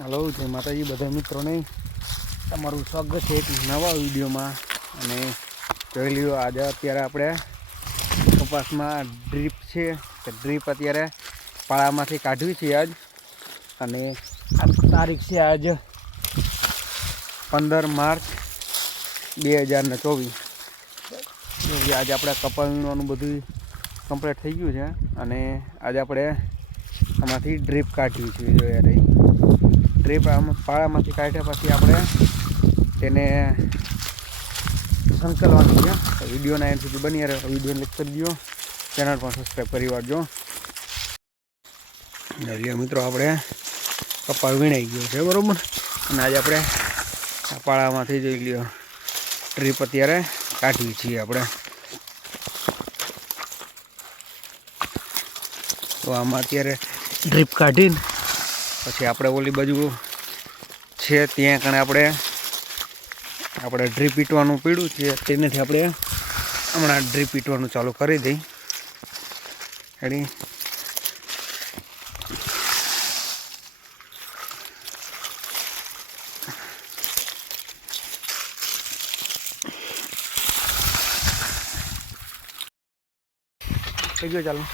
Hello, જય માતાજી બધા મિત્રોને. તમારું સ્વાગત છે એક નવા વિડીયોમાં. અને જોઈ લ્યો, આજે અત્યારે આપણે કપાસમાં ડ્રીપ છે. તો ડ્રીપ અત્યારે પાળામાંથી કાઢવી છે આજ. અને તારીખ છે આજ પંદર માર્ચ બે હજાર ને ચોવીસ. આજે આપણે કપાસનું બધું કમ્પ્લીટ થઈ ગયું છે. અને આજે આપણે આમાંથી ડ્રીપ કાઢવી છે જોઈએ યાર અહીં પાળામાંથી કાઢ્યા પછી આપણે તેને સંકલવાનું છે વિડીયોના એન્ડ સુધી બની રહે. વીડિયો લેક કરી દો ચેનલ પણ સબસ્ક્રાઈબ કરી વાળજો. લ્યો મિત્રો આપણે કપાળ વીણાઈ ગયો છે, બરાબર? અને આજે આપણે પાળામાંથી જોઈ લ્યો, ટ્રીપ અત્યારે કાઢવી છીએ આપણે. તો આમાં અત્યારે ડ્રીપ કાઢીને પછી આપણે ઓલી બાજુ છે ત્યાં કણે આપણે આપણે ડ્રીપ પીટવાનું પીડ્યું છે, તેનાથી આપણે હમણાં ડ્રીપ પીટવાનું ચાલુ કરી દઈ. એની થઈ ગયો ચાલો.